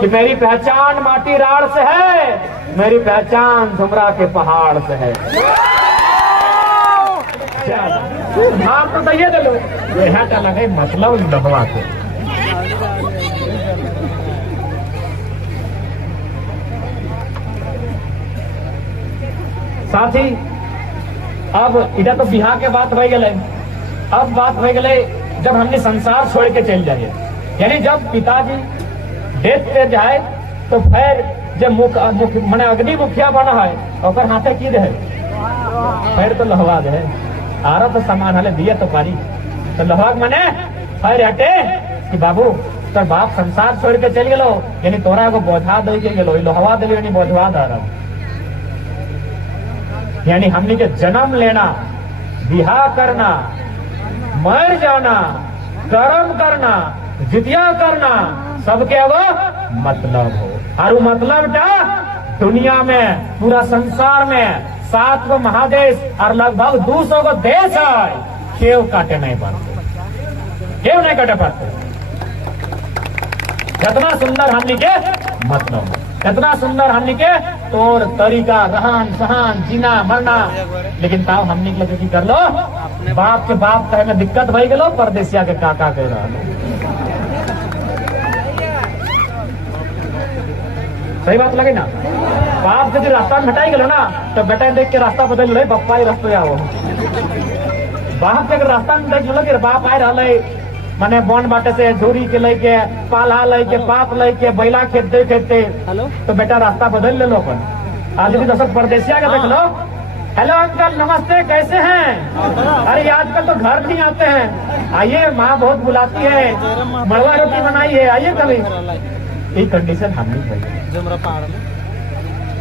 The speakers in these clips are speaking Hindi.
कि मेरी पहचान माटी राड़ से है, मेरी पहचान झुमरा के पहाड़ से है। हाँ तो ये दे लो, यह का लगे मतलब दबवा को। साथ ही अब इधर तो बिहार के बात हो गए, अब बात हो गए जब हमने संसार छोड़ के चल जाए, यानी जब पिताजी डेथ पे जाए तो फिर जब मैंने अग्नि मुखिया बना है और हाथे की दे फिर तो लहवा दे आरा तो सामान हले दिए तो पारी तो लहवा मने फिर हटे कि बाबू तो बाप संसार छोड़ के चल गलो, यानी तोरा को बोझा दे के गेलो, लहवा दे यानी बोझवा दे रहा, यानी हमने के जन्म लेना, बिहार करना, मर जाना, कर्म करना, जितिया करना, सबके वो मतलब हो। और मतलब क्या दुनिया में पूरा संसार में 7 गो महादेश और लगभग 200 गो देश है, केव काटे नहीं पड़ते, केव नहीं काटे पड़ते। कितना सुंदर हमने के मतलब, कितना सुंदर हमने के तौर तरीका, रहन सहन, जीना मरना, लेकिन ताव हमने के लगे की कर लो, बाप के बाप कहे में दिक्कत भई गेलो, परदेसिया के काका कह रहा। सही बात लगे ना, बाप से जो रास्ता में हटाई गलो ना तो बेटा देख के रास्ता बदल लो, बप्पा ही रास्ते आओ। बाप के रास्ता में देख लो कि बाप आए रहा माने बन बाटे से झोरी के लेके, पाला लेके, पात लेके, बैला खेते खेते, तो बेटा रास्ता बदल ले लो। अपन आज भी दर्शक परदेसिया का देख लो, हेलो अंकल नमस्ते कैसे हैं, अरे आजकल तो घर नहीं आते हैं, आइए माँ बहुत बुलाती है, मड़वा रोटी बनाई है, आइए कभी। ये कंडीशन हमने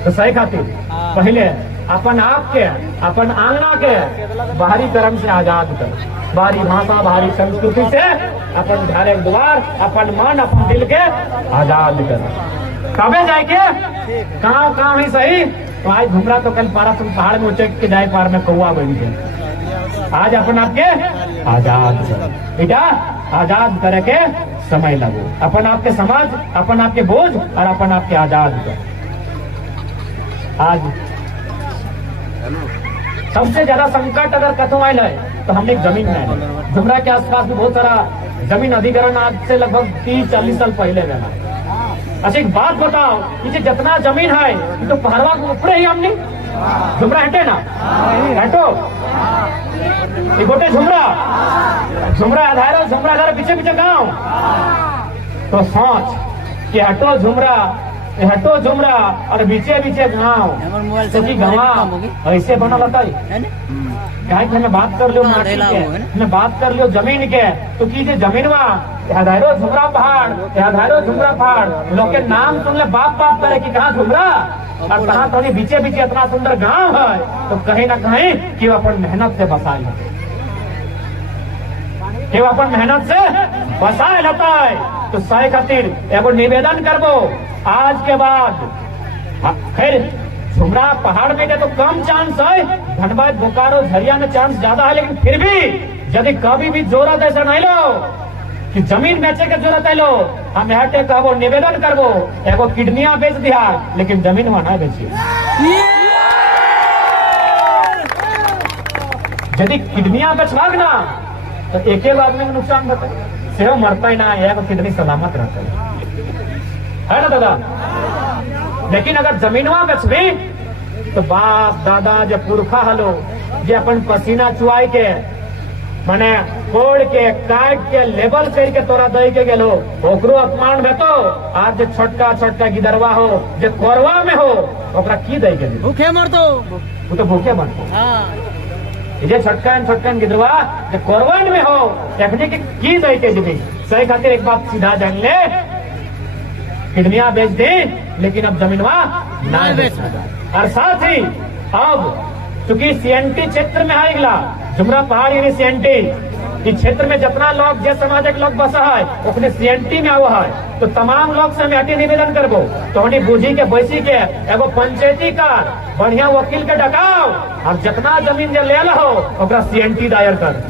तो सही खातिर पहले अपन आप के, अपन आंगना के बाहरी कर्म से आजाद कर, बाहरी भाषा, बाहरी संस्कृति से अपन घर एक द्वार, अपन मन, अपन दिल के आजाद कर, कबे जाके कहाँ कहाँ ही सही। तो आज घुमरा तो कल पारा तुम पहाड़ में उचक के जाए, पार में कौआ बन गए। आज अपन आपके आजाद कर बेटा, आजाद करे के समय लगो, अपन आपके समाज, अपन आपके बोझ और अपन आपके आजाद कर। आज सबसे ज्यादा संकट अगर कथों आयल है तो हमने जमीन में, झुमरा के आसपास में बहुत सारा जमीन अधिग्रहण आज से लगभग 30-40 साल पहले बना। अच्छा एक बात बताओ, ये जितना जमीन है ये तो पहाड़वा के ऊपर ही हमने झुमरा हटे ना, हटो ये गोटे झुमरा, झुमरा आधार, झुमरा आधार पीछे पीछे गाँव, तो सोच कि हटो झुमरा, हटो झुमरा और बीचे बीचे गाँव, क्योंकि गाँव ऐसे बना बताई गाय में बात कर लो माटी के, मैं बात कर लो जमीन के, तो कीजिए जमीन में हजारों झुमरा पहाड़, हजारों झुमरा पहाड़, लोग के नाम सुन ले बाप बाप करे कि कहाँ झुमरा और कहाँ तो बीचे बीचे इतना सुंदर गांव है, तो कहीं ना कहीं कि अपन मेहनत से बसाए लेते, कि अपन मेहनत से बसाए लेता है। तो सही खातिर एगो निवेदन करबो आज के बाद, खैर झुमरा पहाड़ में के तो कम चांस है, धनबाद बोकारो झरिया में चांस ज्यादा है, लेकिन फिर भी यदि कभी भी जरूरत ऐसा नहीं लो कि जमीन बेचे के जरूरत है लो, हम हटे कहबो निवेदन करबो एगो किडनिया बेच दिया, लेकिन जमीन वहां ना बेचिए। यदि किडनिया बेचवाग ना तो एक आदमी में नुकसान बता, सेहो मरता ही ना, एगो किडनी सलामत रहता है ना दादा। लेकिन अगर जमीनवा बेचबी तो बाप दादा जो पुरखा हलो, जो अपन पसीना चुआई के माने कोड़ के काट के लेबल करके तोरा दे के गेलो, ओकरो अपमान भेतो। आज जो छोटका छोटका गिदरवा हो, जो कोरवा में हो, ओकरा की दे के भूखे मरतो, वो तो भूखे बनतो। ये छोटकन गिदरवा जो कोरवन में हो, एखने की दे के दीदी। सही खातिर एक बात सीधा जान ले, किडनिया बेच दे लेकिन अब जमीनवा ना बेचना। और साथ ही अब चूंकि सीएनटी क्षेत्र में आएगा, झुमरा पहाड़ यानी सीएनटी, इस क्षेत्र में जितना लोग जे समाज के लोग बसा है अपने सीएनटी में आवा है, तो तमाम लोग से हम हटी निवेदन करबो तो उन्हें बूझी के बैसी के एगो पंचायती का बढ़िया वकील के डकाओ और जितना जमीन जो ले हो ओकरा सीएनटी दायर कर,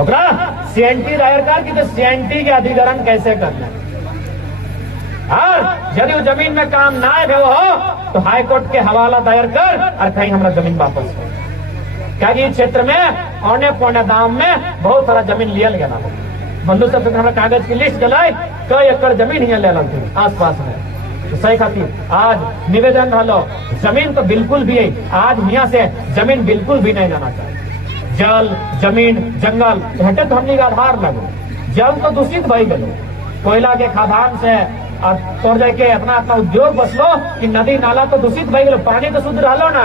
ओकरा सीएनटी दायर कर कि तो सीएनटी के अधिग्रहण कैसे करना। यदि वो जमीन में काम ना भे हो तो हाई कोर्ट के हवाला दायर कर और कहीं हमारा जमीन वापस हो। क्या इस क्षेत्र में औने पौने दाम में बहुत सारा जमीन लिया गया ना बंधु सब हमारा कागज की लिस्ट जलाई कई एकड़ जमीन यहाँ ले थी आस पास में। तो सही खातिर आज निवेदन रहा जमीन तो बिल्कुल भी आज यहाँ से जमीन बिल्कुल भी नहीं जाना चाहिए। जल जमीन जंगल हटे तो हमने आधार लगो जल तो दूषित भई गलो कोयला के खदान से तोड़ जाके अपना अपना उद्योग बसलो कि नदी नाला तो दूषित भई गलो पानी तो शुद्ध रहलो ना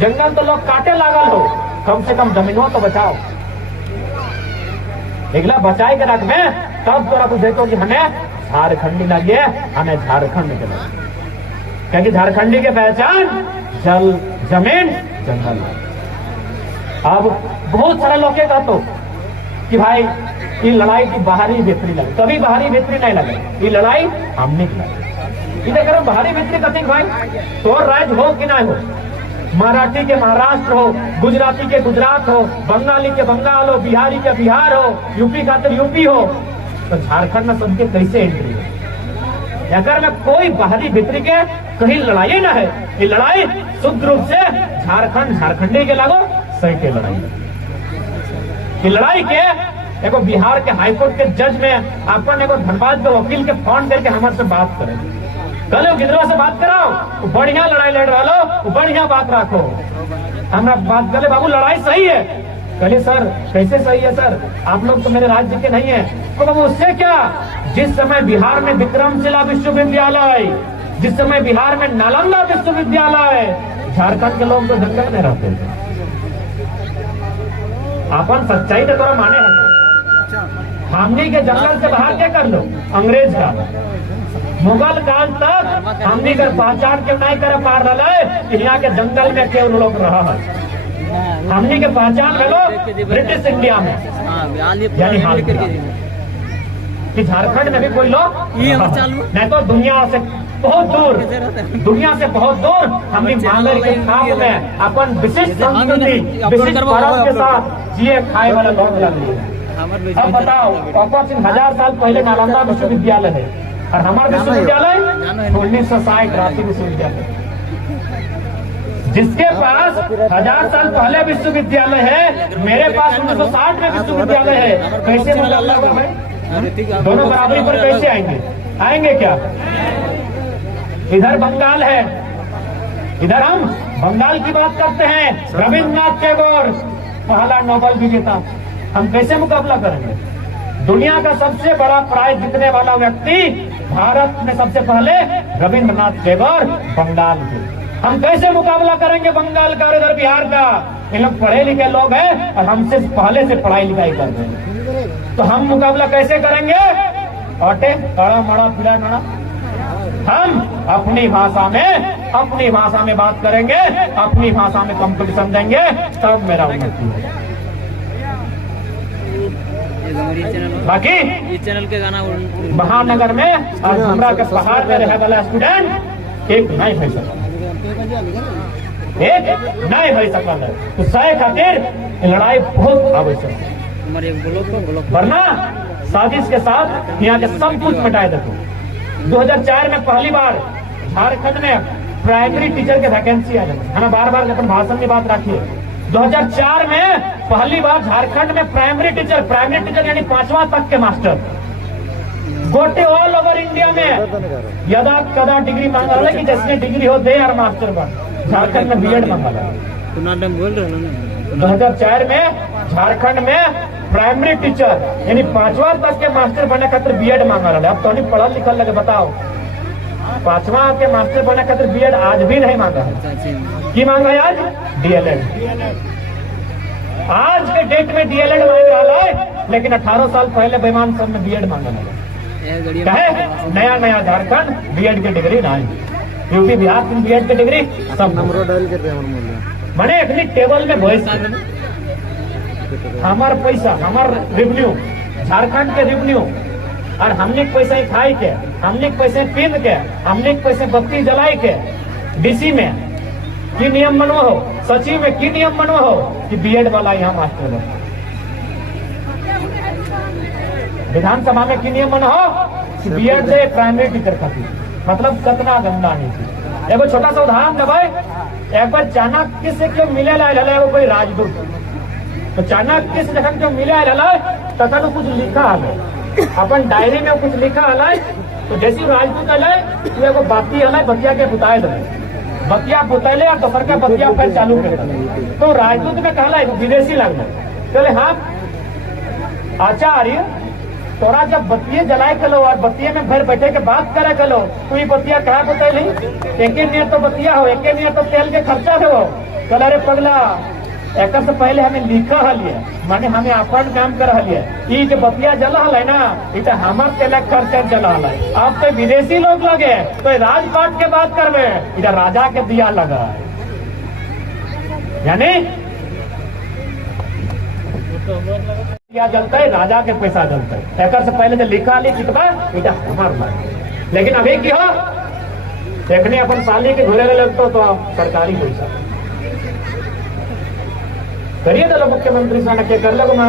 जंगल तो लोग काटे लागल हो कम से कम जमीनों तो बचाओ एकला बचाए के रख में तब तोरा बुझे तो कि हमें झारखंडी लगे हमें झारखंड के लगे क्योंकि झारखंडी के पहचान जल जमीन जंगल। अब बहुत सारे लोग कहते तो कि भाई ये लड़ाई की बाहरी भीतरी लगे कभी बाहरी भीतरी नहीं लगे ये लड़ाई हमने की लगे इधर करो बाहरी भीतरी कथी भाई तो राज्य हो कि नहीं हो मराठी के महाराष्ट्र हो गुजराती के गुजरात हो बंगाली के बंगाल हो बिहारी के बिहार हो यूपी का तो यूपी हो तो झारखंड में सबके कैसे एंट्री है अगर में कोई बाहरी भीतरी के कहीं लड़ाई ना है ये लड़ाई शुद्ध रूप से झारखंड झारखंडी के लागो सही के लड़ाई ये लड़ाई के एगो बिहार के हाईकोर्ट के जज में अपन एगो धनबाद के वकील के फोन करके हमारे से बात करें कल गिदरा से बात कराओ बढ़िया लड़ाई लड़ रहा लो बढ़िया बात रखो हमरा बात करे बाबू लड़ाई सही है कहिए सर कैसे सही है सर आप लोग तो मेरे राज्य के नहीं है तो बाबू उससे क्या जिस समय बिहार में विक्रमशिला विश्वविद्यालय जिस समय बिहार में नालंदा विश्वविद्यालय झारखंड के लोग तो जंगल में रहते थे अपन सच्चाई तो थोड़ा माने है हमने के जंगल से बाहर क्या कर लो अंग्रेज का मुगल काल तक हमने कर पहचान के नहीं कर पा रहा है यहाँ के जंगल में केवल लोग रहा है हमने के पहचान लो ब्रिटिश इंडिया में यानी हाल कि झारखंड में भी कोई लोग नहीं तो दुनिया से बहुत दूर हमने मांगर के खाप में अपन विशिष्ट संस्कृति विशिष्ट परंपरा के साथ जिए खाए वाला लोग लग रही है। अब बताओ 1000 साल पहले नालंदा विश्वविद्यालय है और हमारा विश्वविद्यालय 1960 रांची विश्वविद्यालय जिसके पास 1000 साल पहले विश्वविद्यालय है मेरे पास 1960 में विश्वविद्यालय है कैसे मुकाबला होगा भाई दोनों बराबरी पर कैसे आएंगे क्या इधर बंगाल है इधर हम बंगाल की बात करते हैं रविन्द्रनाथ टैगोर पहला नोबेल विजेता हम कैसे मुकाबला करेंगे दुनिया का सबसे बड़ा प्राइज जीतने वाला व्यक्ति भारत में सबसे पहले रविन्द्रनाथ टैगोर बंगाल के हम कैसे मुकाबला करेंगे बंगाल का और इधर बिहार का इन लोग पढ़े लिखे लोग हैं और हमसे पहले से पढ़ाई लिखाई कर रहे हैं तो हम मुकाबला कैसे करेंगे औटे कड़ा मड़ा पिला मड़ा हम अपनी भाषा में बात करेंगे अपनी भाषा में कंपटीशन देंगे तब मेरा उन्नति है बाकी इस चैनल के गाना महानगर में और हमरा के पहाड़ में रहे वाला स्टूडेंट एक नहीं हो सकल है तो सही खातिर लड़ाई बहुत आवश्यक है वरना साजिश के साथ यहाँ के सब कुछ मिटाए देखो 2004 में पहली बार झारखंड में प्राइमरी टीचर के वैकेंसी आ जाए है ना बार बार अपन भाषण में बात रखिए 2004 में पहली बार झारखंड में प्राइमरी टीचर यानी 5वां तक के मास्टर गोटे ऑल ओवर इंडिया में यदा कदा डिग्री मांग रहा है कि जिसने डिग्री हो दे यार मास्टर बन झारखंड में बीएड मांगा रहा बोल रहे 2004 में झारखंड में प्राइमरी टीचर यानी 5वां तक के मास्टर बनने खातिर बीएड मांगा रहा है अब तो नहीं पढ़ल लिखल लगे बताओ 5वां के मास्टर बनने खातिर बीएड आज भी नहीं मांगा है की मांगा है आज डीएलएड आज के डेट में डीएलएड मांग रहा है लेकिन 18 साल पहले बेईमान सब में बीएड मांगा लगा कहे नया झारखंड बीएड की डिग्री नहीं यूपी बिहार की बीएड की डिग्री सब मैंने अपनी टेबल में वॉइस हमार पैसा हमार रेवेन्यू झारखंड के रेवेन्यू और हमने पैसा खाई के हमने पैसे पीन के हमने पैसे बत्ती जलाई के डीसी में की नियम बनवा हो सचिव में की नियम बनवा हो कि बीएड वाला यहाँ मास्टर हो विधानसभा में की नियम बना हो कि बीएड से प्राइमरी टीचर खातिर मतलब कितना गंदा नीति। एगो छोटा सा उदाहरण देवे, एक बार चाणक्य से क्यों मिले लाए वो कोई राजदूत, तो चाणक्य से जखन क्यों मिले लाए तखन कुछ लिखा है अपन डायरी में कुछ लिखा है। तो जैसी राजदूत अल तो एगो बत्ती अल, बतिया के बुताए दे, बतिया बुतैले और दोसर का बतिया फिर चालू कर। तो राजदूत में कहला विदेशी लगना, चले हाँ आचार्य तोरा जब बत्तिये जलाए कलो और बत्तिये में फिर बैठे के बात करे कलो, तो ये बत्तिया कहा बतैली, एक नियर तो बत्तिया हो, एक नियर तो तेल के खर्चा हो। कल अरे पगला एक से पहले हमें लिखा हलिए, माने हमें अपन काम कर हलिए, ई जो बतिया जल है ना इतना हमार तेल खर्चा जल है। अब तो विदेशी लोग लगे तो राजपाट के बात करवे, इधर राजा के दिया लगा, यानी दिया जलता है, राजा के पैसा जलता है। एक से पहले जो लिखा ली कितना इधर हमार लाग, लेकिन अभी की हो देखने अपन साली के घुरे लगता तो सरकारी पैसा करिए दलो मुख्यमंत्री साना के कर लो ना,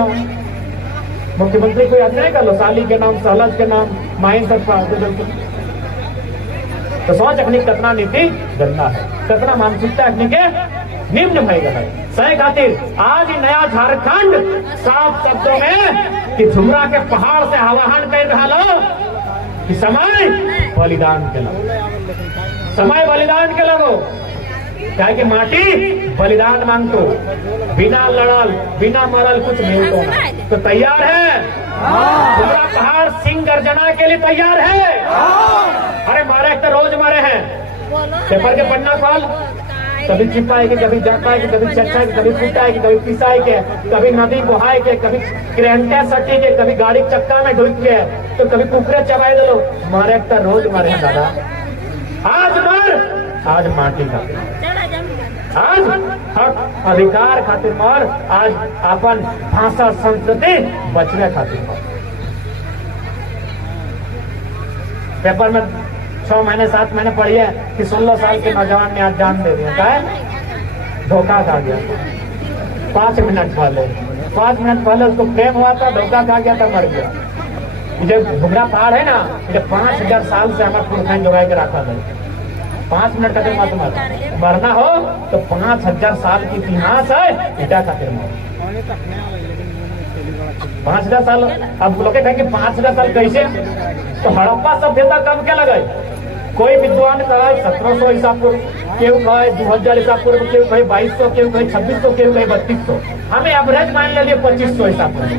मुख्यमंत्री कोई अन्याय कर लो, साली के नाम सहलज के नाम माइन सब तो सोच अपनी कतना नीति गंदा है, कतना मानसिकता अपनी के निम्न भय गए। सही खातिर आज ही नया झारखंड साफ शब्दों में कि झुमरा के पहाड़ से आह्वान कर रहा लो कि समय बलिदान के लगो, समय बलिदान के लगो, क्या कि माटी बलिदान मांगतो, बिना लड़ल बिना मरल कुछ मिलतो ना। तो तैयार है पूरा पहाड़ सिंह गर्जना के लिए तैयार है? अरे मारे तो रोज मारे हैं, पेपर के पन्ना खोल, कभी चिपाए के, कभी जपाए के, कभी चच्चा के, कभी पिटाए के, कभी पिसाए के, कभी नदी बहाए के, कभी क्रेंटे सटी के, कभी गाड़ी चक्का में ढुक के, तो कभी कुकरे चबाए दे लो, मारे तो रोज मारे हैं दादा। आज मर, आज माटी का, आज हक अधिकार खातिर मर, आज अपन भाषा संस्कृति बचने खातिर मर। पेपर में 6 महीने 7 महीने पढ़िए कि 16 साल के नौजवान ने आज जान दे दिया, क्या है धोखा खा गया। 5 मिनट पहले उसको प्रेम हुआ था, धोखा खा गया था, मर गया। जो घुमरा पहाड़ है ना, ये 5000 साल से हमारे पुरखान जोगा के रखा था। 5 मिनट का मत मर, मरना हो तो 5000 साल की इतिहास है, इटा खातिर मर। 5000 साल, अब लोग कहेंगे 5000 साल कैसे, तो हड़प्पा सभ्यता कब के लगे? कोई विद्वान कहे 1700 ईसा पूर्व, केहू कहे 2000 ईसा पूर्व, केहू कहे 2200, केहू कहे 2600, केहू कहे 3200, हमें एवरेज मान ले लिए 2500 ईसा पूर्व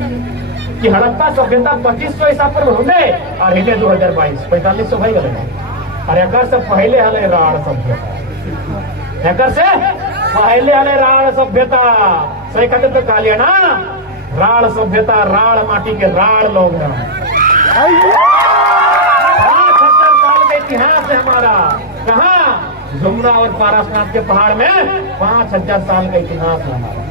कि हड़प्पा सभ्यता 2500 ईसा पूर्व होने और हिले 2022 4500 भाई गए। और एक से पहले हले राण सभ्यता, एक से पहले हले राण सभ्यता, सही कहते तो कालिया ना, राण सभ्यता, राण माटी के राण लोग हैं। 5000 साल का इतिहास है हमारा, कहाँ झुमरा और पारसनाथ के पहाड़ में 5000 साल का इतिहास है हमारा।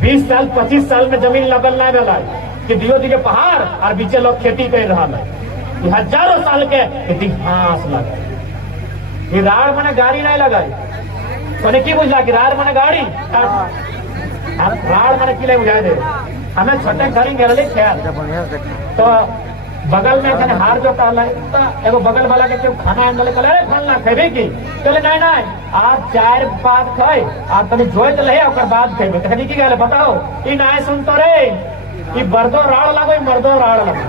20 साल 25 साल में जमीन लगल नहीं रहा कि दियो दिए पहाड़ और बीचे लोग खेती कर रहा है, हजारों साल के इतिहास लगा। ये राड़ मने गाड़ी नहीं लगाई, तो की बुझला कि राड़ मने गाड़ी, राड़ मने किले बुझा दे। हमें छोटे घर गेल ख्याल तो बगल में जन हार जो कहला तो एगो बगल वाला के खाना आने कहले खाना खेबे की, चले नहीं आज 4 बात खाए आप तनी जोई तो ले और बाद खेबे, कहनी की कहले बताओ ई नहीं सुनतो रे, ई बर्दो राड़ लगो, मर्दो राड़ लगो।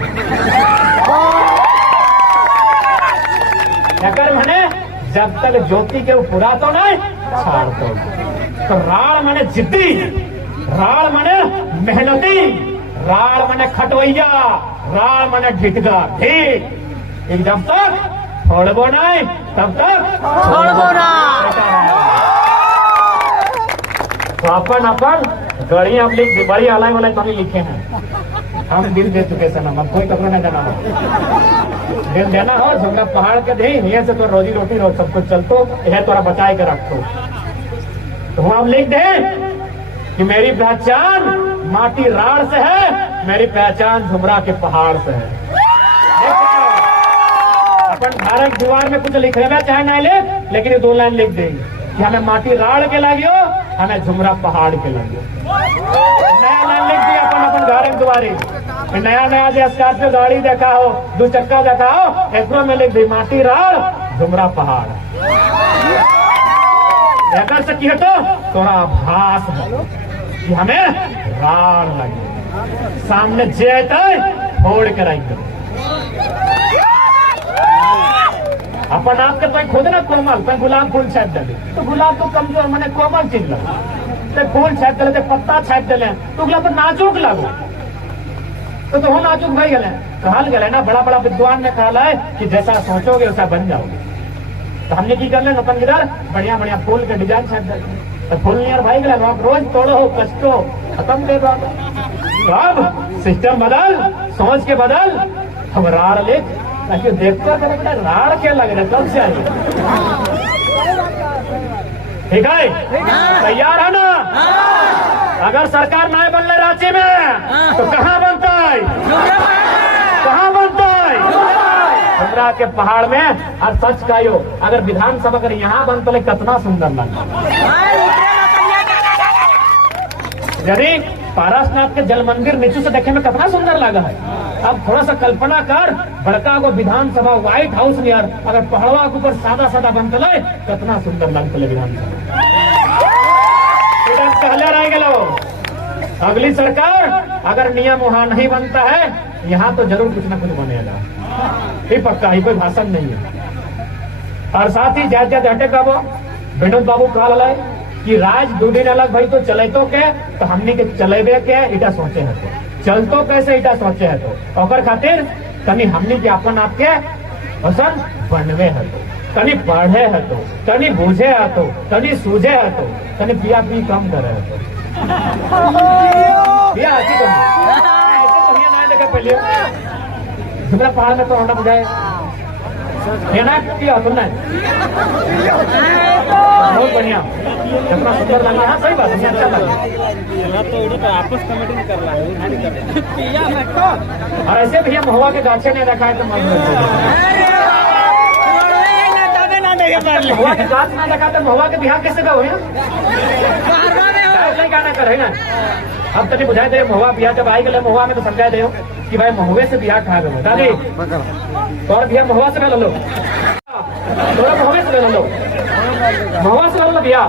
मने जब तक ज्योति के पूरा तो नहीं छाड़ तो राड़ मने जिद्दी, राड़ मने मेहनती, राड़ मने खटवैया, राड़ मने ढिटगा, ठीक जब तक छोड़बो नहीं तब तक छोड़बो ना। तो अपन गढ़ी हम लिख बड़ी आलाई वाला तो लिखे हैं, हम दिल दे चुके सनम, अब कोई कपड़ा न देना हो, दिल देना हो झुमरा पहाड़ के दे, ये से तो रोजी रोटी रोज सब कुछ चलतो है, तोरा बचाए के रखतो। तो हम लिख दे कि मेरी पहचान माटी राड़ से है, मेरी पहचान झुमरा के पहाड़ से है। अपन भारत दीवार में कुछ लिख लेना चाहे ना ले, लेकिन ये 2 लाइन लिख देंगे कि हमें माटी राड़ के लागियो, हमें झुमरा पहाड़ के लागियो। नया लाइन लिख दिया अपन घर द्वारे नया नया जो स्कॉर्पियो गाड़ी देखा हो, 2 चक्का देखा हो, एकरो में लिख दी माटी राड़ डुमरा पहाड़। एकर से की हटो तोरा आभास है कि हमें राड़ लगे, सामने जेते फोड़ के रख दो। अपन आपके तो खुद ना कोमल तो गुलाब फूल छाप दे, तो गुलाब तो कमजोर मैंने कोमल चीज लगा, तो फूल छाप दे, पत्ता छाप दे, तो गुलाब तो नाजुक लगो, तो हो नाजुक भाई गले कहल गए ना। बड़ा बड़ा विद्वान ने कहा है कि जैसा सोचोगे वैसा बन जाओगे। तो हमने की कर ले अपन किधर बढ़िया बढ़िया फूल के डिजाइन छाप दे, तो फूल नहीं यार भाई गले आप रोज तोड़ो कष्टो खत्म कर दो। तो अब सिस्टम बदल, सोच के बदल, हम राड़ ले ताकि देखते बेटा राड़ क्या लग रहा है, कब से आइए। ठीक है, तैयार है ना? अगर सरकार नहीं बन रही रांची में तो कहाँ बनता है, कहाँ बनता है? डुमरा के पहाड़ में। और सच कहो अगर विधानसभा अगर यहाँ बनता है कितना सुंदर लगता। यदि पारसनाथ के जल मंदिर नीचे से देखने में कितना सुंदर लगा है। अब थोड़ा सा कल्पना कर, बड़का को विधानसभा व्हाइट हाउस नियर अगर पहाड़वा के ऊपर सादा सादा बनता है कितना सुंदर लगता है विधानसभा। पहले रह गए अगली सरकार अगर नियम वहां नहीं बनता है, यहाँ तो जरूर कुछ ना कुछ बनेगा, ये पक्का ही, कोई भाषण नहीं है। और साथ ही ज्यादा हटे बाबू विनोद बाबू कहा कि राज 2 दिन अलग भाई तो चले तो के तो हमने के चलेबे के इटा सोचे है, तो चलतो कैसे इटा सोचे है, तो ओकर खातिर तनी हमने के अपन आपके पसंद बनवे है, तो तनी पढ़े है, तो तनी बूझे है, तो तनी सूझे है, तो तनी पिया पी कम करे है, तो पिया अच्छी कम नहीं देखे पहले दूसरा पहाड़ में तो होना बुझाए ना पिया सुनना है बहुत बढ़िया, कितना सुंदर लगा। हाँ सही बात है, अच्छा लगा। तो आपस कमेटी कर रहा है और ऐसे भैया महुआ के गाछे नहीं रखा है तो महुआ के गाछ ना रखा तो महुआ के बिहार कैसे गए गाना कर है ना। अब तक बुझाए दे महुआ बिहार जब आई गए महुआ में तो समझा दे कि भाई महुए से बिहार खा गए दादी और भैया महुआ से ले लो, थोड़ा महुए से ले लो, महुआ से ले लो भैया।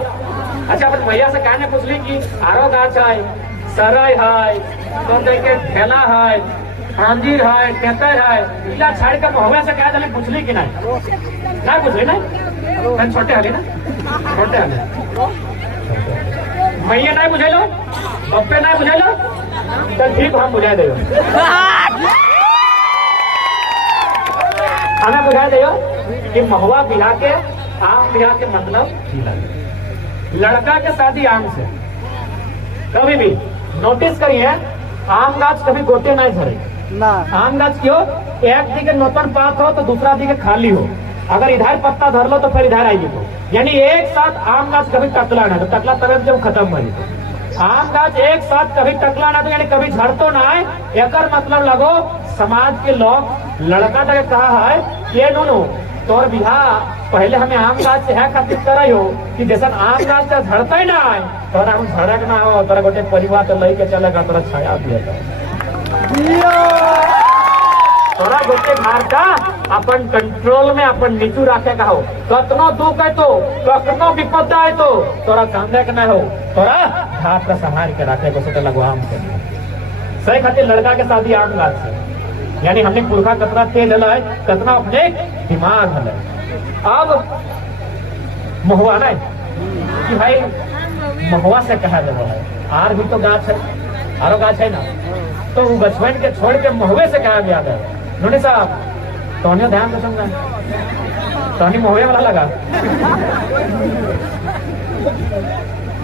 अच्छा अपन भैया से कहने पूछली कि आरो गाछ है, सरई है, तो देखे ठेला है, अंजीर है, टेतर है, इला छाड़ के महुआ से कह दिली पूछली कि नहीं पूछली नहीं, छोटे हली ना छोटे हली मैया नहीं बुझेलो, पप्पे नहीं बुझेलो, तो ठीक हम बुझा दे हमें बुझा दे कि महुआ बिहा के आम बिहा के मतलब लड़का के शादी आम से। कभी भी नोटिस करिए आम गाछ कभी गोटे नहीं झरे ना। आम गाछ क्यों, एक दिखे नोतन पात हो तो दूसरा दिखे खाली हो, अगर इधर पत्ता धर लो तो फिर इधर आएगी, तो यानी एक साथ आम गाछ कभी टकला ना, तो टकला तरह जब खत्म भरी आम गाछ एक साथ कभी टकला ना, तो यानी कभी झड़तो ना है। एकर मतलब लगो समाज के लोग लड़का तक कहा है ये नो तोर बिहार पहले हमें आम गाछ से है खातिर करे हो कि जैसा आम गाछ से झड़ते ना है तोरा हम झड़क ना हो, तोरा गोटे परिवार तो लेके चलेगा, तोरा छाया दिया तोरा गोटे घर का अपन कंट्रोल में अपन नीचू रखे का हो, कतनो दुख है तो कतनो विपदा है तो तोरा कांदे के ना हो, तोरा हाथ का संभाल के रखे को से लगो आम के सही खातिर लड़का के शादी आम गाछ से। यानी हमने पुरखा कतना तेज है, कतना अपने दिमाग है। अब महुआ नहीं कि भाई महुआ से कहा जा रहा है, आर भी तो गाछ है, आरो गाछ है ना, तो वो गछवन के छोड़ के महुए से कहा गया है। नोनी साहब तोनियो ध्यान से समझा, तोनी महुए वाला लगा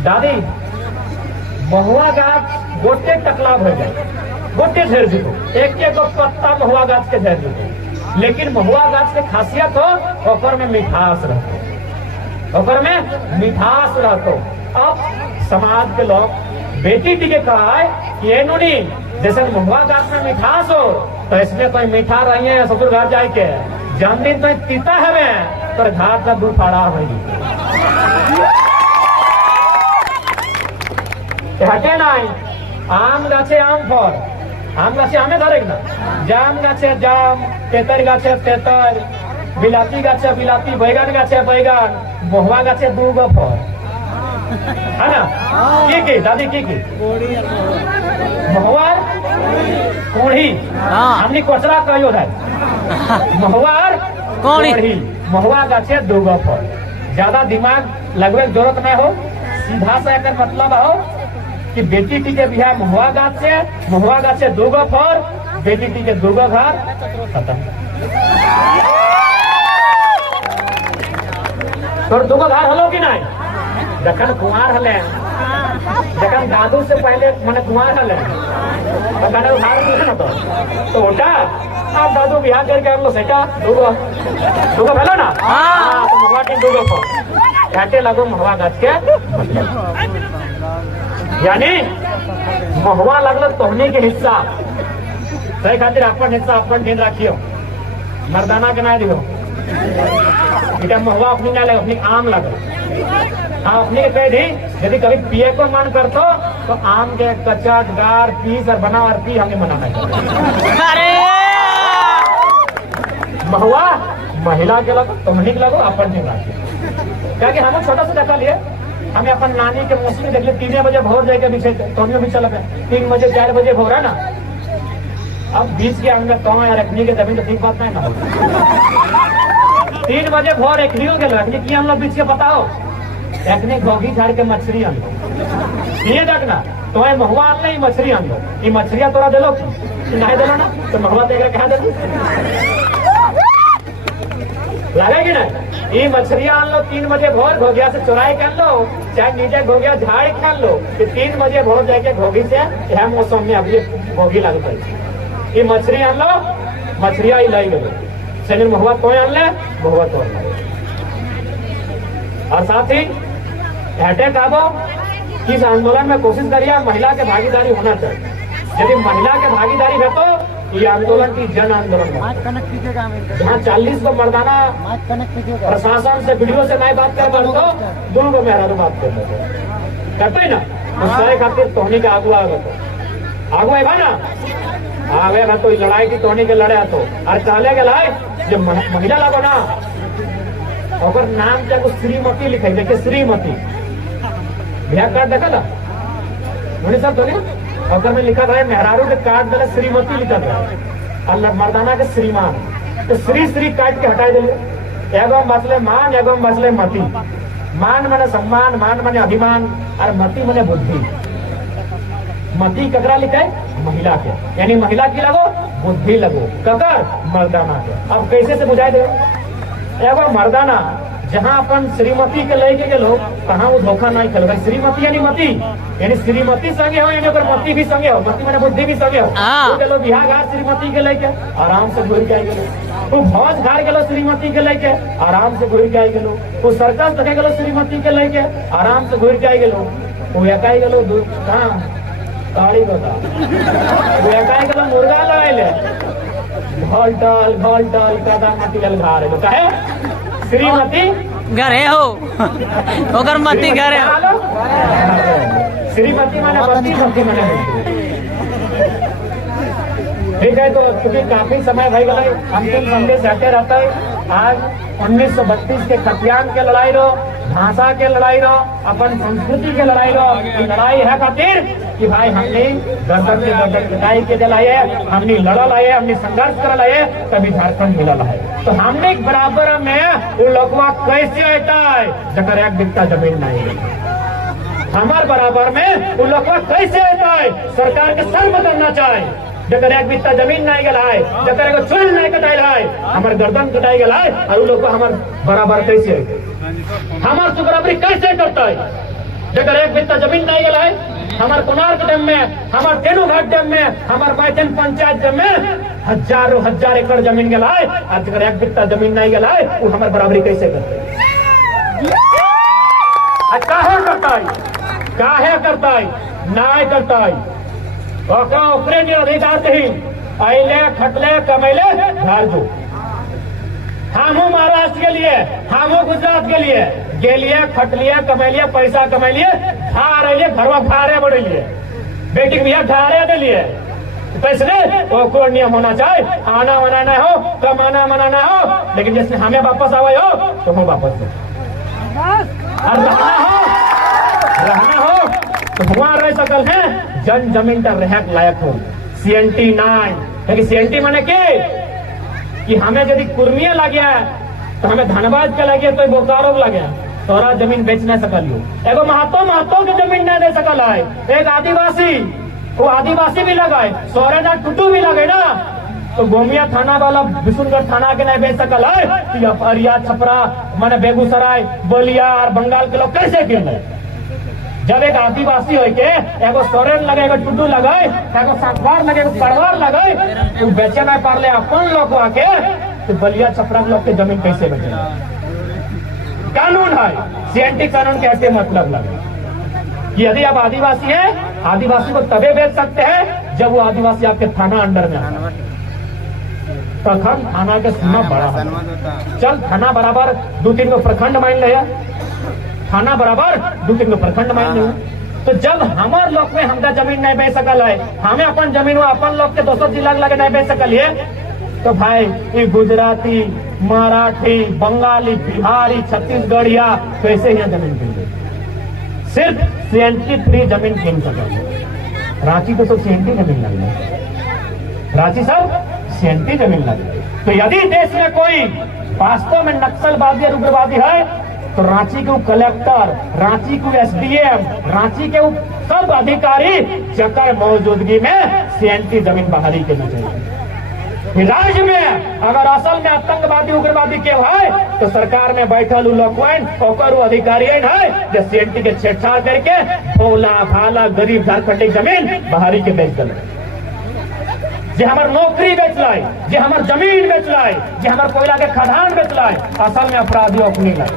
दादी महुआ गाछ गोटे टकला हो जाए, गोटे झेर जीतो, एक एक पत्ता महुआ गाछ के झेर जीतो, लेकिन महुआ गाछ के खासियत हो ओकर में मिठास रहतो, ओकर में मिठास रहतो। अब समाज के लोग बेटी टी के कहा है कि ये नोनी जैसे महुआ गाछ में मिठास हो तो इसमें कोई मीठा रही है ससुर घर जाए के जन्मदिन तो पीता है मैं तो घाट का दूध फाड़ा होगी हटे नहीं आम गाछे आम फल आम गाछे आमे धरे ना, जाम गाछे जाम, तेतर गाछे तेतर, बिलाती गाछे बिलाती, बैगन गाछे बैगन, महुआ गाछे 2 गो फल है ना। की दादी की महुआ कोढ़ी, हमने कोचरा कहियो है, महुआ कोढ़ी, महुआ गाछे 2 गो फल। ज्यादा दिमाग लगवे की जरूरत नहीं हो, सीधा सा एक मतलब हो कि बेटी टी के बिहार महुआ गाछे 2 गो फल, बेटी टी के 2 गो घर खत्म। तो 2 गो घर हलो कि नहीं, जखन कुंवार हले, जखन दादू से पहले मैंने कुंवार हले तो ओटा अब दादू बिहार करके हम लोग सेटा 2 गो भेलो ना। तो महुआ की 2 गो फल घाटे लगो महुआ गाछ के, यानी महुआ लगल तोहनी के हिस्सा सही खातिर अपन हिस्सा अपन दिन रखियो, मर्दाना के ना दियो। बेटा महुआ अपनी ना लगे, अपनी आम लगे। हाँ अपनी के कह दी, यदि कभी पिए को मन करतो तो आम के कचट गार पीस और बना और पी, हमें मना नहीं करते। महुआ महिला के लगो, तोहनी के लगो, अपन दिन रखियो। क्या कि हम छोटा सा देखा लिए, हमें अपन नानी के मौसम में देख ले 3 बजे भोर जाके पीछे तोनियो भी चल गए, 3 बजे 4 बजे भोर है ना। अब बीच के अंदर कौन या रखने के जमीन तो ठीक बात नहीं ना, 3 बजे भोर एकनियों के रखने की हम लोग बीच के बताओ, एकने घोगी झाड़ के मछली आन लो, ये देखना तो महुआ आन लो, मछली आन लो, ये मछलियां तोरा दे लो नहीं दे लो ना, तो महुआ देगा कहा दे लगेगी ना। ये मछलियां आन लो 3 बजे भोर, घोगिया से चुराई कर लो, चाहे नीचे घोगिया झाड़ कर लो, कि 3 बजे भोर जाके घोगी से यह मौसम में अभी घोगी लगता है। ये मछली आन लो, मछलियां ही लाई गए, शरीर महुआ तो आन ले, महुआ तो और साथ ही हटे काबो इस आंदोलन में कोशिश करिए महिला के भागीदारी होना चाहिए। यदि महिला के भागीदारी है तो ये आंदोलन की जन आंदोलन है, जहाँ 40 को मर्दाना प्रशासन से वीडियो से मैं बात कर पा तो 2 को मेहरारू बात करते ना, उससे खातिर तोहनी के आगू आगू है ना, आगे ना तो लड़ाई की तोहनी के लड़े तो और कहले के लाए जो महिला लगो ना और नाम क्या कुछ श्रीमती लिखे, देखिए श्रीमती भैया कार्ड देखा था मुझे सब तो नहीं, और में लिखा था मेहरारू के कार्ड दे श्रीमती लिखा था और मर्दाना के श्रीमान, तो श्री काट के हटाई दिले, एगो मसले मान एगो मसले मती। मान माने सम्मान, मान माने अभिमान और मती माने बुद्धि। मती ककरा लिखा है महिला के, यानी महिला की लगो बुद्धि लगो, ककर मर्दाना के। अब कैसे से बुझाई दे, एगो मर्दाना जहाँ अपन श्रीमती के लेके के लोग कहाँ वो धोखा नहीं खेल, श्रीमती यानी मती, यानी श्रीमती संगे हो यानी अगर मती भी संगे हो, मती मैंने बुद्धि भी संगे हो, तो चलो बिहार घाट श्रीमती के लेके आराम से घूर के आई गलो, तो भौज घाट गलो श्रीमती के लेके आराम से घूर के आई गलो, तो सर्कस देखे गलो श्रीमती के लेके आराम से घूर के आई गलो, वो एकाई गलो कहाँ गाड़ी बता, वो एकाई गलो मुर्गा लगाई ले घोल कदा मती घर है श्रीमती घरे हो ओकर मती घरे श्रीमती माने मती मती माने ठीक है। तो क्योंकि काफी समय भाई गए, अंतिम संदेश रहते रहता है। आज 1932 के खतियान के लड़ाई रो, भाषा के लड़ाई रो, अपन संस्कृति के लड़ाई रो, ये लड़ाई है खातिर कि भाई हमने गर्दन से गर्दन कटाई के जलाए, हमने लड़ल आए, हमने संघर्ष कर लाए, तभी झारखंड मिलल है। तो हमने बराबर में वो लोगवा कैसे आता है जकर एक बित्ता जमीन नहीं, हमारे बराबर में वो लोगवा कैसे आता है, सरकार के सर बदलना चाहे जकर एक बित्ता जमीन नहीं गला है, जकर एगो चूल नहीं कटाई है, हमारे गर्दन कटाई गला है, और वो लोग हमारे बराबर कैसे हमारे से बराबरी कैसे करता है, जकर एक बित्ता जमीन नहीं गला है, हमारे कोणार्क डैम में, हमारे तेनू घाट डैम में, हमारे बैठन पंचायत डैम में हजारों हजार एकड़ जमीन गला है, और जकर एक बित्ता जमीन नहीं गला है, वो हमारे बराबरी कैसे करते है, काहे करता है, काहे करता है, नाय करता है, ओकरे अधिकार ही अले खटले कमैले घर दो, हमू महाराष्ट्र के लिए, हमू गुजरात के लिए गेलिए, खटलिए, कमैलिए, पैसा कमैलिए, घर अलिए, घरवा भाड़े बढ़िए, बेटी के बिया भाड़े दिलिए, तो इसलिए वो कोई नियम होना चाहिए, आना मना ना हो, कमाना मना ना हो, लेकिन जैसे हमें वापस आवे हो तो हम वापस दो, और रहना हो तो वहां रह सकल है जन जमीन का रहक लायक हो। CNT नहीं, लेकिन CNT माने कि हमें यदि कुर्मिया लग गया तो हमें धनबाद के लगे तो बोकारो लगे तोरा जमीन बेच नहीं सकलियो। एगो महतो की जमीन नहीं दे सकल है, एक आदिवासी, वो आदिवासी भी लगाए, सोरेना टुटू भी लगे ना, तो गोमिया थाना वाला बिशुनगढ़ थाना के नहीं बेच सकल है कि अरिया छपरा माने बेगूसराय बलिया और बंगाल के लोग कैसे किन ले। जब एक आदिवासी हो के एगो सोरेन लगे, एगो टुटू लगे, एगो सातवार लगे, एगो पड़वार लगे, तो बेचे नहीं पार ले अपन लोग आके, तो बलिया छपरा लोग के जमीन कैसे बेचेगा? कानून है, CNT कानून के ऐसे मतलब लगे कि यदि आप आदिवासी हैं, आदिवासी को तबे बेच सकते हैं जब वो आदिवासी आपके थाना अंडर में आता है। प्रखंड थाना के सीमा बड़ा है, चल थाना बराबर 2-3 को प्रखंड मान लिया, थाना बराबर 2-3 को प्रखंड मान लिया। तो जब हमार लोग में हमका जमीन नहीं बेच सकल है, हमें अपन जमीन अपन लोग के 200 जिला लगे नहीं बेच सकल है, तो भाई ये गुजराती, मराठी, बंगाली, बिहारी, छत्तीसगढ़िया कैसे यहाँ जमीन किन गई? सिर्फ CNT फ्री जमीन किन सकल। रांची तो सब CNT जमीन लग गई, रांची सब CNT जमीन लग गई। तो यदि देश में कोई वास्तव में नक्सलवादी और उग्रवादी है तो रांची के कलेक्टर, रांची के SDM, रांची के सब अधिकारी जकर मौजूदगी में CNT जमीन बाहरी के चाहिए। राज्य में अगर असल में आतंकवादी उग्रवादी के है तो सरकार में बैठल लोग अधिकारी है जो CNT के छेड़छाड़ करके भोला भाला गरीब झारखंडी जमीन बाहरी के बेच दिल, जे हमार नौकरी बेच लाई, जे हमार जमीन बेच लाई, जे हमार कोयला के खदान बेच लाई, असल में अपराधी अपनी लाई।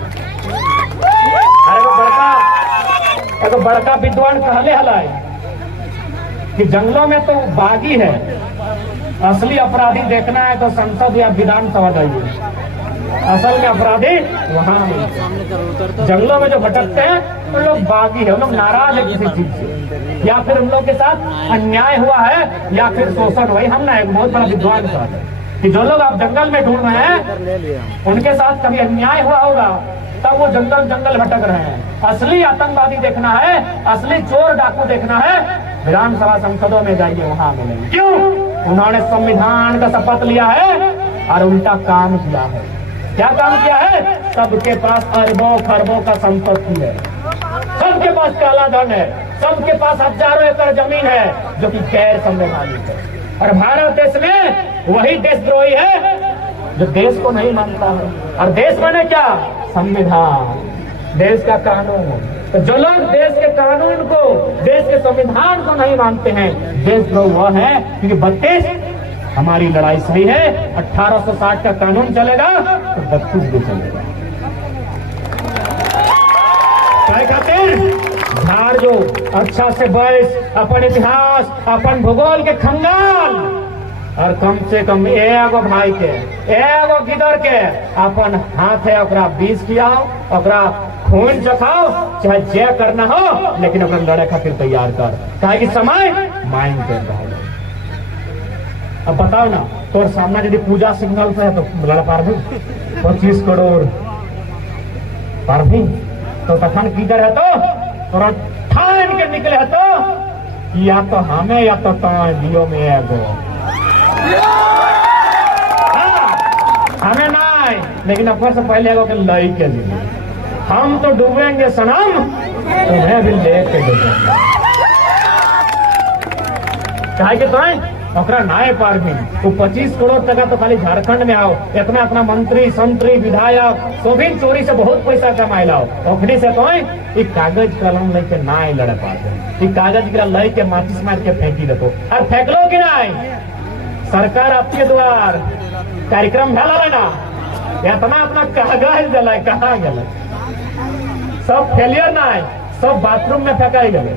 एगो बड़का विद्वान कहले हलाई कि जंगलों में तो बागी है, असली अपराधी देखना है तो संसद या विधानसभा जाइए, असल में अपराधी वहां नहीं। जंगलों में जो भटकते हैं उन लोग बागी है, उन लोग नाराज है किसी चीज से, या फिर उन लोग के साथ अन्याय हुआ है या फिर शोषण हुआ है। हम ना एक बहुत बड़ा विद्वान कहते हैं कि जो लोग आप जंगल में ढूंढ रहे हैं उनके साथ कभी अन्याय हुआ होगा तब वो जंगल भटक रहे हैं। असली आतंकवादी देखना है, असली चोर डाकू देखना है, विधानसभा संसदों में जाइए, वहां मिलेंगे। क्यों? उन्होंने संविधान का शपथ लिया है और उल्टा काम किया है। क्या काम किया है? सबके पास अरबों खरबों का संपत्ति है, सबके पास काला धन है, सबके पास हजारों एकड़ जमीन है जो कि गैर संवैधानिक है। और भारत देश में वही देशद्रोही है जो देश को नहीं मानता है। और देश माने क्या? संविधान, देश का कानून। तो जो लोग देश के कानून को, देश के संविधान को नहीं मानते हैं, देशद्रोह वह है। क्योंकि 32 हमारी लड़ाई सही है, 1860 का कानून चलेगा तो 32 भी चलेगा। क्या खातिर? झाड़ जो अच्छा से बैस अपन इतिहास, अपन भूगोल के खंगाल, और कम से कम एगो भाई के, एगो गिदर के अपन हाथ है ओकरा बीज खियाओ, ओकरा खून चखाओ, चाहे जे करना हो, लेकिन ओकरा लड़े खातिर तैयार कर, काहे कि समय मांग कर रहा है। अब बताओ ना, तोर सामने यदि पूजा सिग्नल से है तो लड़ पार भी 25 करोड़ पार भी तो तखन कीधर है तो तोरा ठान के निकले है तो या तो हमें या तो दियो में एगो हमें नहीं, लेकिन अफर से पहले एगो के लई के लिए हम तो डूबेंगे सनम, तुम्हें भी लेके डूबेंगे। चाहे कि तो ओकरा नाय पार भी तो 25 करोड़ टका तो खाली झारखंड में आओ, इतना इतना मंत्री संतरी विधायक सभी चोरी से बहुत पैसा कमाए लाओ, ओखड़ी से तो एक कागज कलम लेके नाय लड़े पाते, कागज के लई के माचिस मार के फेंकी देतो और फेंकलो कि नहीं, सरकार आपके द्वार कार्यक्रम भला है ना, इतना अपना कागज जलाए कहाँ गए, सब फेलियर ना है, सब बाथरूम में फेंकाई गए,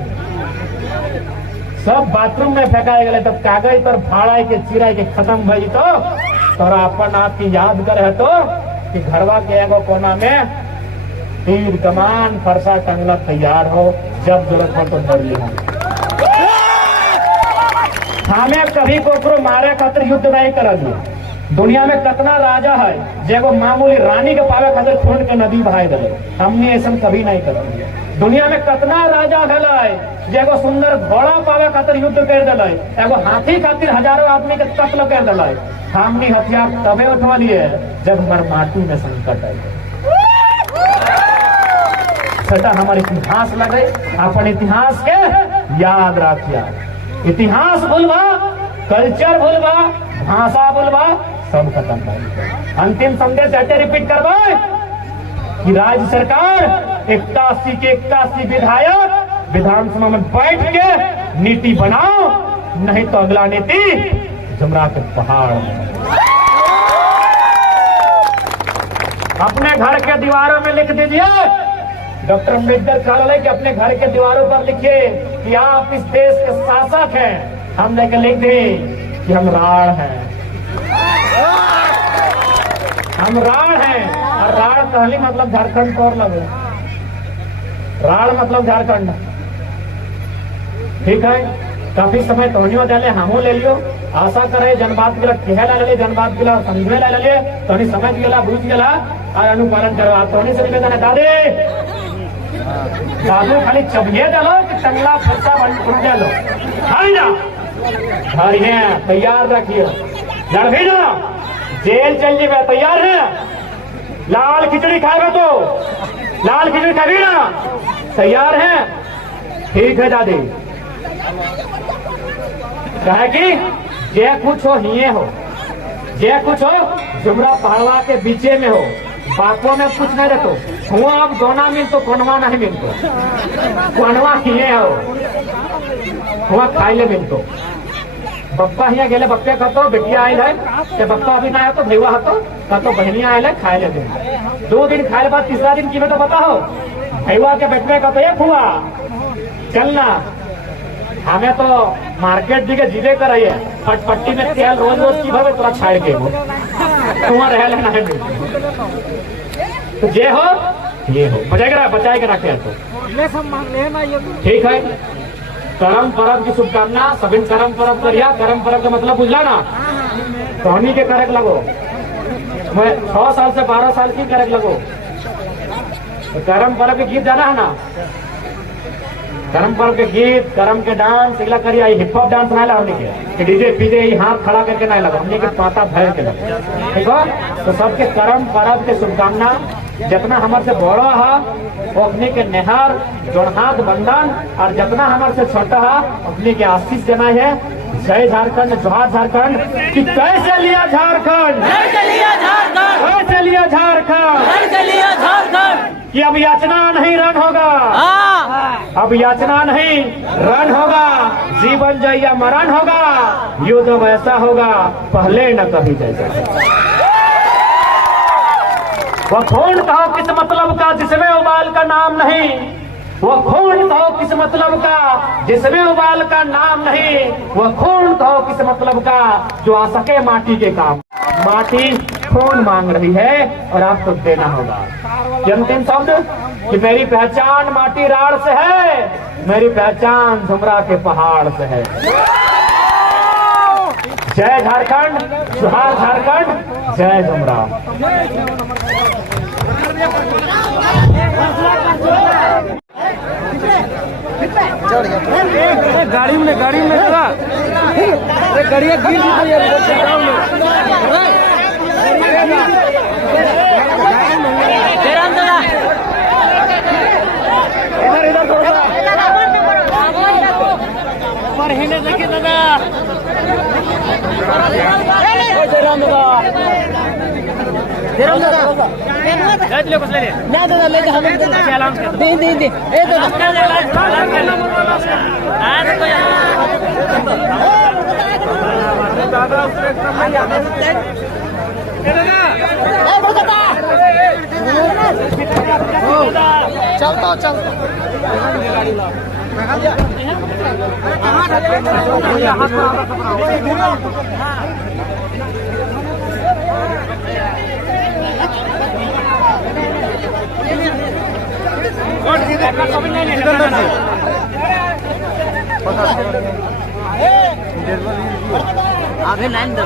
सब बाथरूम में फेंकाए गए, तब कागज पर फाड़ा के चिरा के खत्म भई तो तोरा अपन आप की याद करे तो कि घरवा के एगो कोना में तीर कमान फरसा टंगला तैयार हो, जब जरूरत हो तो डर लिया। हमें कभी कोकरो मारे खातिर युद्ध नहीं करल। दुनिया में कितना राजा है जेगो मामूली रानी के पावे खातिर खून के नदी बहाय दिले, हमने ऐसा कभी नहीं करल। दुनिया में कितना राजा है जेगो सुंदर घोड़ा पावे खातिर युद्ध कर दिले, एगो हाथी खातिर हजारों आदमी के कत्ल कर दिले। हमने हथियार तबे उठवा लिए जब हमारे माटी में संकट आई। छठा हमारे इतिहास लगे, अपन इतिहास के याद रखिया। इतिहास भूलवा, कल्चर भूलवा, भाषा भूलवा, सब खत्म कर। अंतिम संदेश ऐसे रिपीट करवाए कि राज्य सरकार 81 के 81 विधायक विधानसभा में बैठ के नीति बनाओ, नहीं तो अगला नीति जुमरा के पहाड़ में। अपने घर के दीवारों में लिख दीजिए, डॉक्टर अम्बेडकर कह रहे कि अपने घर के दीवारों पर लिखिए कि आप इस देश के शासक हैं। हम लेकर लिख दें कि हम राण हैं, हम राण हैं। और राण कहली मतलब झारखंड को और लगे, राण मतलब झारखंड। ठीक है, काफी समय तोहनियो डाले, हमो ले लियो। आशा करे जनबात के कहे ला ले, जनबात के समझे ला ले, तोहनी समझ गेला, बुझ गेला और अनुपालन करवा। तोहनी से निवेदन है दादे दादू खाली चबिए डालो कि टंगला फरसा बन लो। खाई ना धरिए, तैयार रखिए, लड़भी ना, जेल चल जाए, तैयार है। लाल खिचड़ी खाएगा तो लाल खिचड़ी खाएगी ना, तैयार है? ठीक है दादी। कहे कि जे कुछ हो हिये हो, जे कुछ हो जुमरा पहाड़वा के बीचे में हो, बापों में कुछ नहीं रहते। हुआ अब दोना मिल तो कोनवा नहीं मिलतो, कोनवा हिये हो, हुआ खाइले मिलतो। बप्पा हिया गेले, बप्पे कहतो बेटिया आयल है, बप्पा अभी ना है तो भैया हतो कहतो बहनिया आयल है, खाए ले। 2 दिन खाए बाद तीसरा दिन की तो बताओ, भैया के बेटवे कहते ये फुआ चलना, हमें तो मार्केट दी के जिले कराइए, फटपट्टी में तेल रोज रोज की भवे तोरा छाड़ के वो तुम्हारा रह लेना है। तो जे हो ये हो, बचाएगा बचाएगा रखे तो ठीक है। करम परब की शुभकामना, सभी करम परब करिया। करम परब का मतलब बुझला ना, कहानी के करक लगो। मैं 6 साल से 12 साल की करक लगो। तो करम परब के गीत जाना है ना, करम पर्व के गीत, करम के डांस इला करिए। हिप हॉप डांस नहीं लगा हमने के डीजे पीजे हाथ खड़ा करके नहीं लगा, हमने के पाता भर के लगा। ठीक है, तो सबके करम पर्व के शुभकामना। जितना हमारे से बड़ा है वो अपने के नेहार जोड़हाथ बंधन, और जितना हमारे से छोटा है अपने के आशीष देना है। जय झारखंड, जोहार झारखंड। कि कैसे लिया झारखंड, कैसे लिया झारखंड, कैसे लिया झारखंड, कैसे लिया झारखंड। कि अब याचना नहीं रण होगा, अब याचना नहीं रण होगा, जीवन जय या मरण होगा, युद्ध वैसा होगा पहले न कभी जैसा। वह खून कहो किस मतलब का जिसमें उबाल का नाम नहीं, वह खून कहो किस मतलब का जिसमें उबाल का नाम नहीं, वह खून कहो किस मतलब का जो आ सके माटी के काम। माटी खून मांग रही है और आपको देना होगा। अंतिम शब्द कि मेरी पहचान माटी राड़ से है, मेरी पहचान झुमरा के पहाड़ से है। जय झारखंड, जोहार झारखंड, जय झुमरा। गाड़ी में चला, गाड़िया गिर देखिए दादा, चलता चलता अभी लाइन दे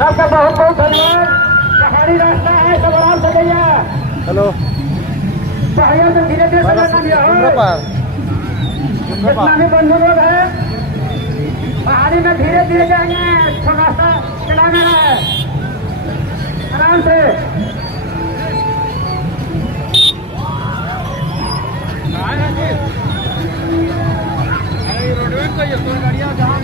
सबका बहुत बहुत धन्यवाद। पहाड़ी रास्ता है, सब आराम से जाइए। हेलो पहाड़ियों से धीरे धीरे चलाना भी हो। जितना भी बंधु लोग है पहाड़ी में धीरे धीरे जाएंगे, थोड़ा सा चलाना है आराम से। रोडवेज का ये गाड़ियाँ जहाँ